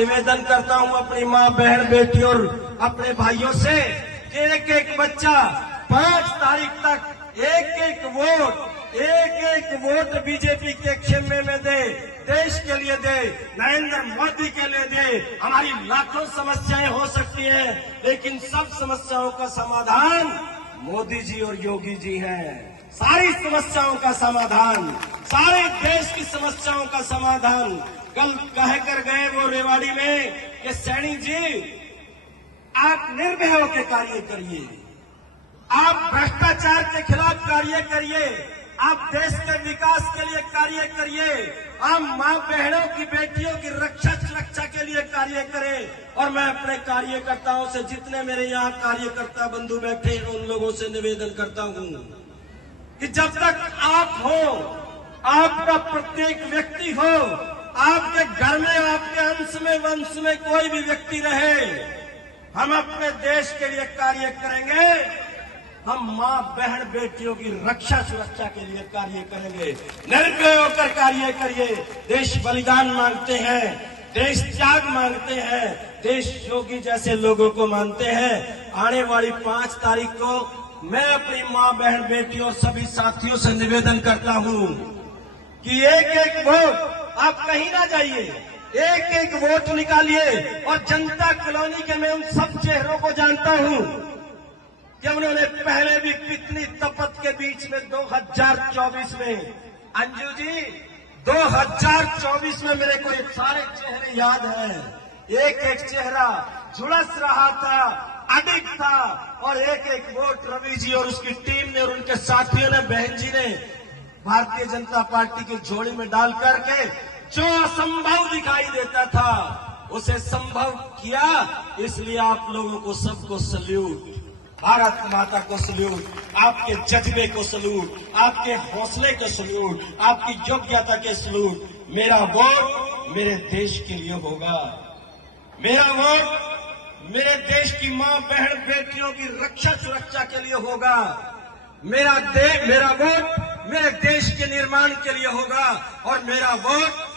निवेदन करता हूं अपनी माँ बहन बेटी और अपने भाइयों से, एक एक बच्चा 5 तारीख तक एक एक वोट बीजेपी के खेमे में दे, देश के लिए दे, नरेंद्र मोदी के लिए दे। हमारी लाखों समस्याएं हो सकती हैं, लेकिन सब समस्याओं का समाधान मोदी जी और योगी जी हैं। सारी समस्याओं का समाधान, सारे देश की समस्याओं का समाधान। कल कह कर गए वो रेवाड़ी में कि सैनी जी आप निर्भय होकर कार्य करिए, आप भ्रष्टाचार के खिलाफ कार्य करिए, आप देश के विकास के लिए कार्य करिए, आप मां बहनों की बेटियों की रक्षा सुरक्षा के लिए कार्य करें। और मैं अपने कार्यकर्ताओं से, जितने मेरे यहाँ कार्यकर्ता बंधु बैठे हैं, उन लोगों से निवेदन करता हूं कि जब तक आप हो, आपका प्रत्येक व्यक्ति हो, आपके घर में, आपके अंश में, वंश में कोई भी व्यक्ति रहे, हम अपने देश के लिए कार्य करेंगे। हम मां बहन बेटियों की रक्षा सुरक्षा के लिए कार्य करेंगे। निर्भय होकर कार्य करिए। देश बलिदान मांगते हैं, देश त्याग मांगते हैं, देश योगी जैसे लोगों को मानते हैं। आने वाली 5 तारीख को मैं अपनी मां बहन बेटियों और सभी साथियों से निवेदन करता हूं कि एक एक वोट आप कहीं ना जाइए, एक एक वोट निकालिए। और जनता कॉलोनी के मैं उन सब चेहरों को जानता हूं कि उन्होंने पहले भी कितनी तपत के बीच में 2024 में, अंजू जी 2024 में मेरे को ये सारे चेहरे याद हैं। एक एक चेहरा झुलस रहा था, अडिग था, और एक एक वोट रवि जी और उसकी टीम ने और उनके साथियों ने, बहन जी ने भारतीय जनता पार्टी की झोली में डाल करके जो असंभव दिखाई देता था उसे संभव किया। इसलिए आप लोगों को सबको सल्यूट, भारत माता को सल्यूट, आपके जज्बे को सल्यूट, आपके हौसले को सल्यूट, आपकी योग्यता के सल्यूट। मेरा वोट मेरे देश के लिए होगा, मेरा वोट मेरे देश की मां बहन बेटियों की रक्षा सुरक्षा के लिए होगा, मेरा वोट मेरे देश के निर्माण के लिए होगा, और मेरा वोट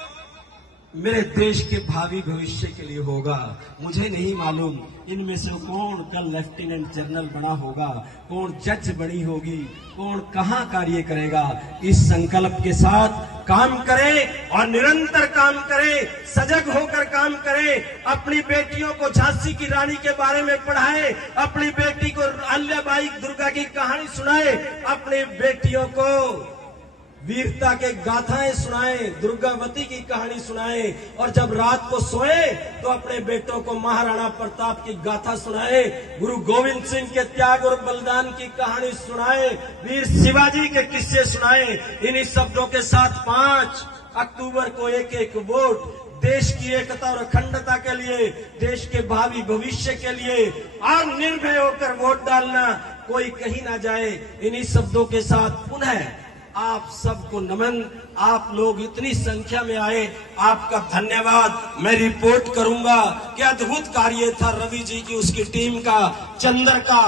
मेरे देश के भावी भविष्य के लिए होगा। मुझे नहीं मालूम इनमें से कौन कल लेफ्टिनेंट जनरल बना होगा, कौन जज बनी होगी, कौन कहां कार्य करेगा। इस संकल्प के साथ काम करें और निरंतर काम करें, सजग होकर काम करें। अपनी बेटियों को झांसी की रानी के बारे में पढ़ाएं, अपनी बेटी को अहिल्याबाई दुर्गा की कहानी सुनाएं, अपनी बेटियों को वीरता के गाथाएं सुनाएं, दुर्गावती की कहानी सुनाएं। और जब रात को सोए तो अपने बेटों को महाराणा प्रताप की गाथा सुनाएं, गुरु गोविंद सिंह के त्याग और बलिदान की कहानी सुनाएं, वीर शिवाजी के किस्से सुनाएं। इन्हीं शब्दों के साथ 5 अक्टूबर को एक एक वोट देश की एकता और अखंडता के लिए, देश के भावी भविष्य के लिए, और निर्भय होकर वोट डालना, कोई कहीं ना जाए। इन्हीं शब्दों के साथ पुनः आप सबको नमन। आप लोग इतनी संख्या में आए, आपका धन्यवाद। मैं रिपोर्ट करूंगा कि अद्भुत कार्य था रवि जी की, उसकी टीम का, चंदर का,